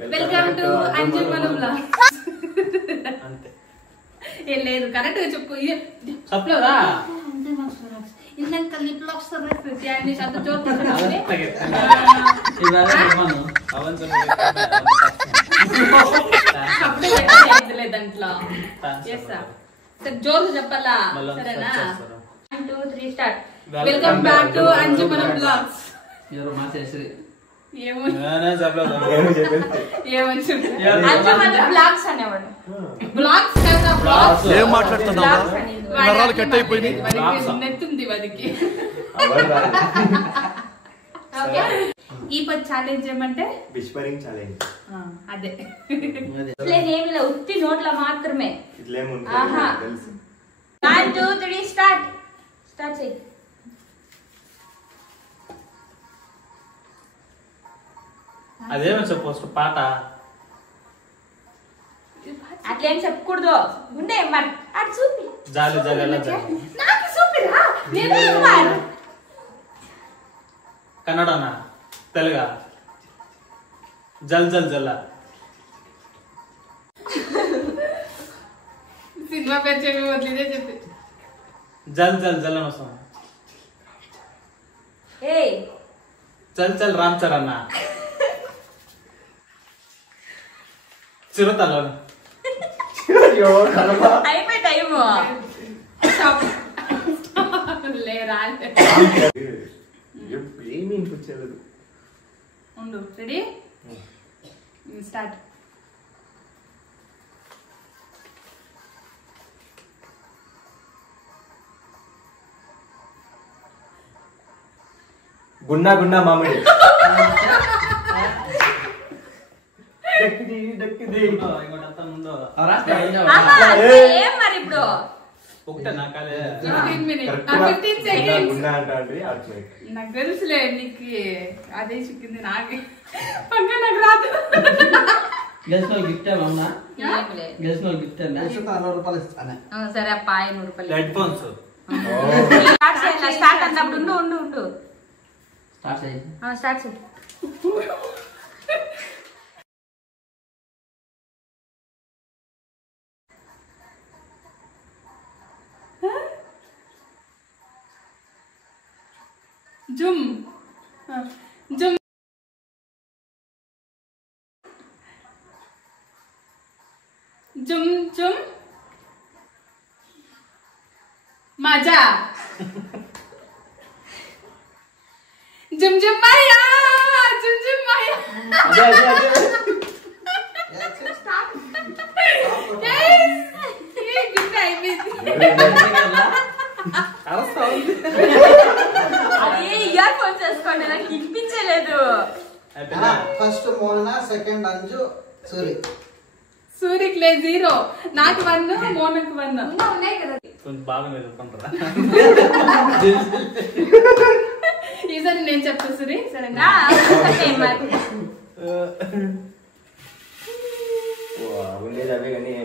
Welcome to Anju మనములా అంతే ఏ లేదు correct గా చెప్పు చెప్పలేదా ఇందాక లిప్ లాక్స్ ని సత్త చూస్తున్నాను ఇవాళ మనం అవన్ లేదంట్లో జోరు చెప్పాలా సరేనా 1 2 3 start welcome back to Anju మన బ్లాగ్స్ ఎవరు మా చేసి ఏమని అంజు మన బ్లాగ్స్ అనేవాడు బ్లాగ్స్ కదా బ్లాగ్స్ ఏం మాట్లాడుతున్నావు నరాలు కట్ అయిపోయింది నెత్తుంది వాడికి ఓకే ఈ పది ఛాలెంజ్ ఏమంటే విస్పరింగ్ ఛాలెంజ్ అదే ఏమిలా ఉత్తి నోట్ల మాత్రమే ఆహా 1 2 3 స్టార్ట్ స్టార్ట్ చేయి అదేమో చెప్పు పాట అట్లేం చెప్పకూడదు ఉండే మరి అటు చూపి జాలి జాలి ఎలా జాలి నాకు చూపిరా నేను కన్నడనా తెలుగా జల్ జల్ జల్ల సినిమా పేరు చెప్పి వదిలేదే చెప్పి జల్ జల్ జల్ అని వస్తాం ఏయ్ చల్ చల్ రామ్ చరణ్ చిరుతలో అయిపోయి టైము లేరా ఏమి ఇంకొచ్చేది ఉండు రెడీ స్టార్ట్ గుండా గుండా మామిడి మరి ఇప్పుడు ఒకటే నా కాలే 15 seconds నాకు తెలుసులే నీకు అదే చిక్కింది నాకే పక్క నాకు రాదు గెలిచిన గిఫ్ట్ ఏమన్నా గెలిచిన గిఫ్ట్ సరే అప్ప 500 రూపాయలు హెడ్ ఫోన్స్ స్టార్ట్ అన్నప్పుడు ఉండు ఉండు ఉండు స్టార్ట్ చేయి స్టార్ట్ చేయి జుమ్ జుమ్ జుమ్ జుమ్ మజా జుమ్ జుమ్ మాయా జుమ్ జుమ్ మాయా ఇయర్ ఫోన్స్ వేసుకోండి నాకు వినిపించలేదు ఫస్ట్ మోన సెకండ్ అంజు సూరి సూరికి లే 0 నాకు 1 మోనకు 1 ఉన్నాయి కదా కొంచెం బాగా ఎదుర్కొంటారా ఈసారి నేను చెప్తా సూరి సరేనా ఉండేది అవే కానీ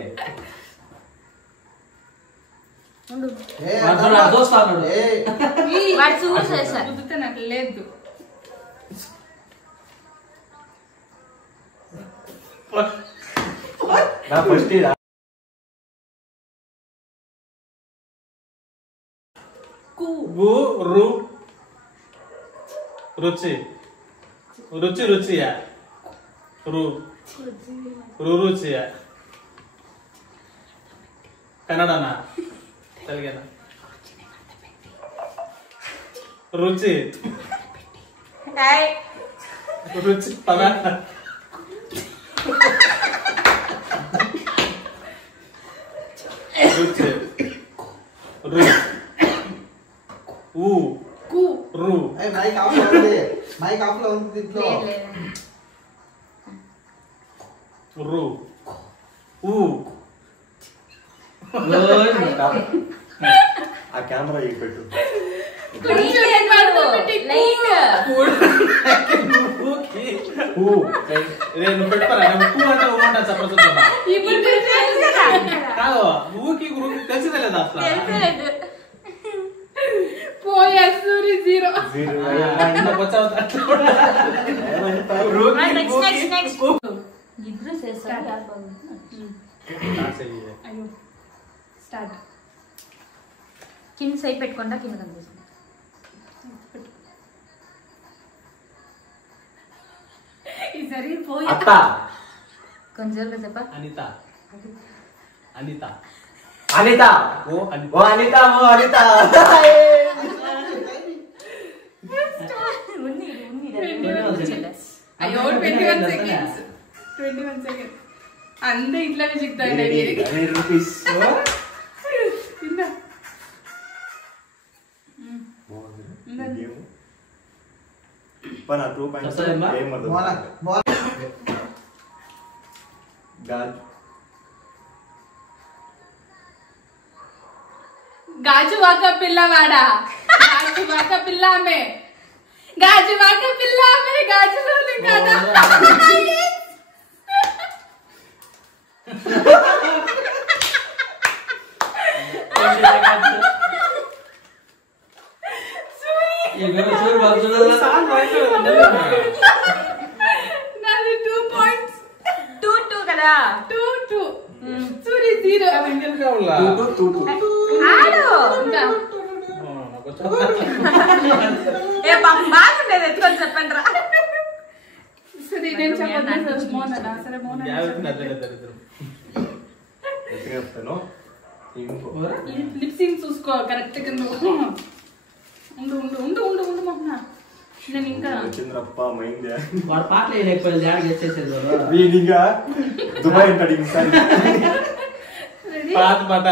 వాడు చూసేసారు కుదిరితే నాకు లేదు ఫస్ట్ రుచి రుచి రుచియా రుచియా కన్నడనా తెలుగేనా రుచి రుచి పదార్థ రుచి మైక్ ఆఫ్ లో ఉంది దీంట్లో ఆ కెమెరా పెట్టు నేను పెట్టుకోరా పూ అంటే ఊమంటా చెప్పకుండా కాదు ఊకి తెలిసిందే లేదా అసలు పోయా సూరి 0 వచ్చావు అయ్యో స్టార్ట్. కింద సైడ్ పెట్టుకుంటా కింద కనిపిస్తుంది. ఈసారి పోయి అత్త కొంచెం చెప్ప. అనిత అనిత అనిత ఓ అనిత ఓ అనిత ఓ అనిత ఉంది అయ్యో 21 సెకండ్స్ 21 సెకండ్స్ అంతే ఇట్లానే చెప్తాను. రూపీస్ పనా 2 పాయింట్స్ ఏం అర్థం గాజు గాజువాక పిల్లవాడా గాజువాక పిల్లామే గాజువాక పిల్లామే గాజులోనే కదా. నాది 2 పాయింట్స్ 2 కదా. 2 సూరి 0. ఆడు ఏ బాగుండేది ఎత్తుకొని చెప్పండి రా. సరే నేను చెప్పను. మోనా సరే మోనా చెప్తాను లిప్సింగ్ చూసుకో కరెక్ట్ గా నువ్వు. ఉండు ఉండు ఉండు ఉండు ఉండు మోహన నేను ఇంకా వచ్చింద్రప్ప మైండ్ వాడు పాటలు వేయలేకపోయింది. జాగ్రత్త వచ్చేసేది వీడిగా దుబాయ్ అంటాడు ఈసారి. రెడీ పాత పాట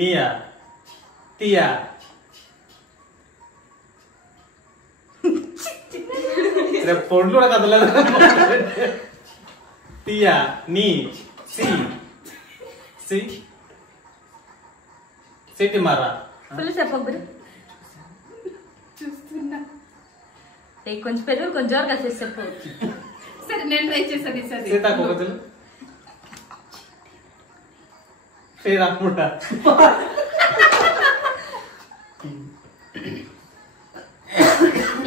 నియా తియా రేపు పొండ్లు కూడా కదలేదు. తియా నీ సి సి సిటి మారా ఫుల్ చెప్పు. చూస్తున్నా. కొంచెం పెరుగు కొంచెం జోరుగా చేసి చెప్పు. సరే నేను ట్రై చేస్తాను ఈసారి. సీతాకోకతులు శ్రీరాముడ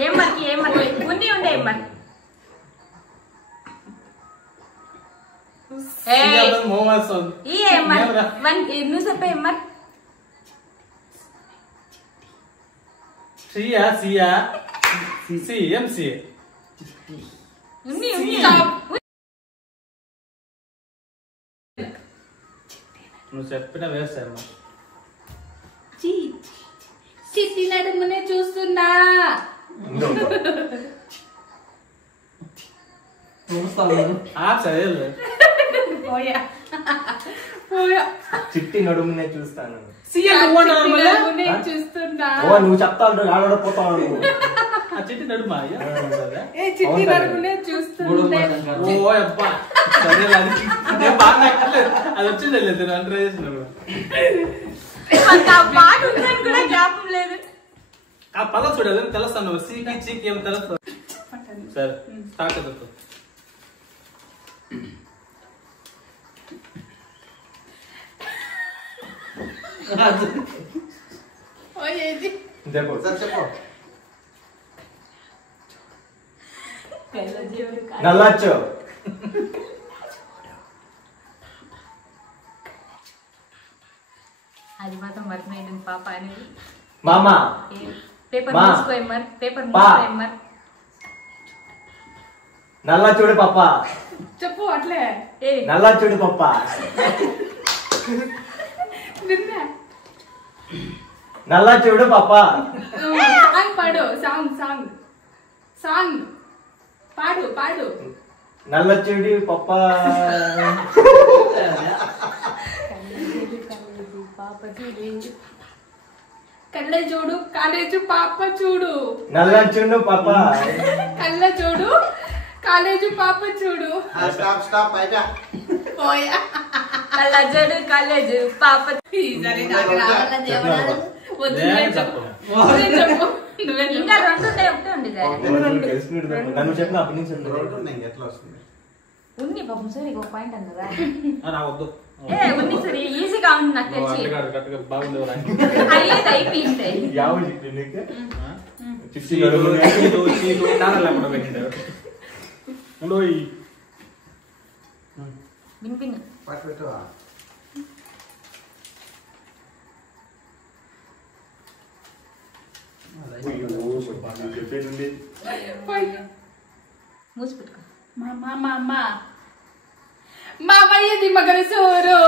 ఏమని ఉన్ని ఉండే ఏమని మోహన్ ఈ ఏమని నువ్వు చెప్పే ఏమని సియా సియా సి ఎం సి ఉన్ని ఉన్ని నువ్వు చెప్పిన వేస్తాను. చిట్టి నడుమునే చూస్తున్నా. చదివే పోయా పోయా చిట్టి నడుమునే చూస్తాను. నడుమునే చూస్తున్నా. ఓ నువ్వు చెప్తా ఉంటావు ఆడ పోతావు నువ్వు. ఆ చిట్టి నడుమా ఏ చిట్టి నడుమునే చూస్తున్నా. ఓ అబ్బా సరే బాగా అది వచ్చింది లేదు ట్రై చేసినాడు. పాట ఉందని కూడా జ్ఞాపకం లేదు. ఆ పదం చూడదు తెలుస్తాను. సీకి చీకి ఏం తెలుస్తుంది. సరే స్టార్ట్ అవుతుంది. ఓయేది చెప్పు సార్ చెప్పు. నల్లచ్చు అది మాత్రం మర్చిపోయింది పాప అనేది. మామ పేపర్ మా. మూసుకోయమ్మర్ పేపర్ పా. మూసుకోయమ్మర్. నల్ల చూడు పప్ప చెప్పు అట్లే ఏ నల్ల చూడు పప్ప విన్నా. నల్ల చూడు పప్ప సాంగ్ పాడు. సాంగ్ సాంగ్ సాంగ్ పాడు పాడు. నల్ల చూడు పప్ప కళ్ళ చూడు కాలేజు పాప చూడు. నల్ల చూడు పప్ప కళ్ళ చూడు కాలేజు పాప చూడు. స్టాప్ స్టాప్ బయట. పోయా కళ్ళజోడు కాలేజు పాప. ఈసారి నాకు రావాలా దేవుడా. వద్దు నువ్వే చెప్పు. నువ్వే ఇంకా 2 ఉంటాయి ఒకటే ఉంది సార్. నన్ను చెప్పిన అప్పటి నుంచి రోడ్డు ఉన్నాయి, ఎట్లా వస్తుంది? ఉన్ని పాపం సార్ ఇంకో పాయింట్ అన్నదా. రావద్దు. ఏ ఉన్ని సార్ ఈజీగా ఉంది నాకు తెలిసి. బాగుంది. అయ్యేది అయిపోయింది. యావ నీకు చిప్స్ గడుగు చీకు తానలా కూడా పెట్టిండు ఉండోయి వినిపిన్ పాట పెట్టవా చెప్పేది మూసి పెట్టుకో మామయ్యది మగర సోరు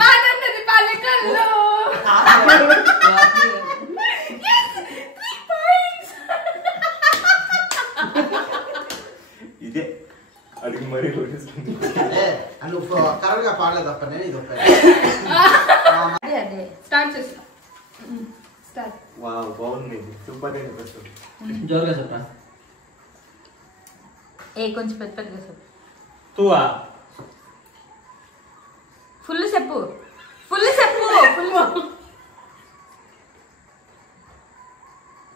మా నాన్నది పాలకల్లు ఇదే అడిగి మరీ కొట్టేసుకుంది. నువ్వు కరెక్ట్ గా పాడలేదు అప్ప నేను ఇది అదే అదే స్టార్ట్ చేస్తా స్టార్ట్ వావ్ బాగుంది సూపర్ అయింది ఫస్ట్. జోరుగా చెప్పరా ఏ కొంచెం పెద్ద పెద్దగా చెప్పు తువా ఫుల్ చెప్పు ఫుల్ చెప్పు ఫుల్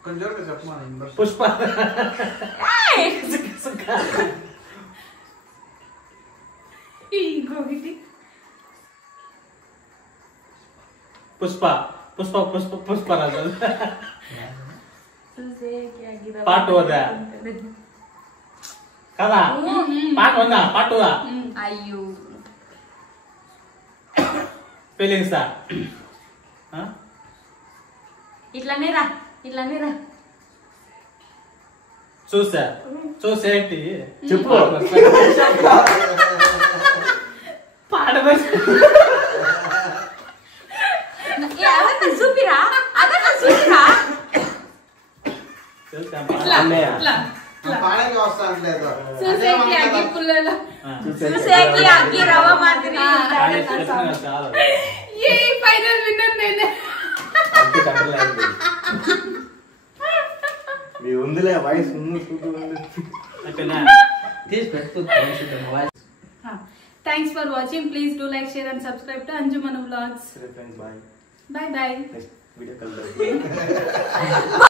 కొంచెం జోరుగా చెప్పమా పుష్ప ఇంకొకటి పుష్ప పుష్ప పుష్ప పుష్పరాజు పాట వదా కదా పాట ఉందా పాటవా అయ్యో ఫీలింగ్సా ఇట్లానే రా ఇట్లానే రా చూసేంటి చెప్పు పాడవే అదన్నా చూపిరా అదన్నా చూపిరా పాడకి వస్తాను లేదు చూసేకి అగ్గి పుల్లలో చూసేకి అగ్గి రవ్వ మాదిరి చాలా ఏ ఫైనల్ విన్నర్ నేనే మీ ఉందిలే వాయిస్ ఉంది సూపర్ ఉంది. తీసి పెట్టు thanks for watching please do like share and subscribe to Anjuman vlogs సరే friends bye bye bye next video కలుద్దాం.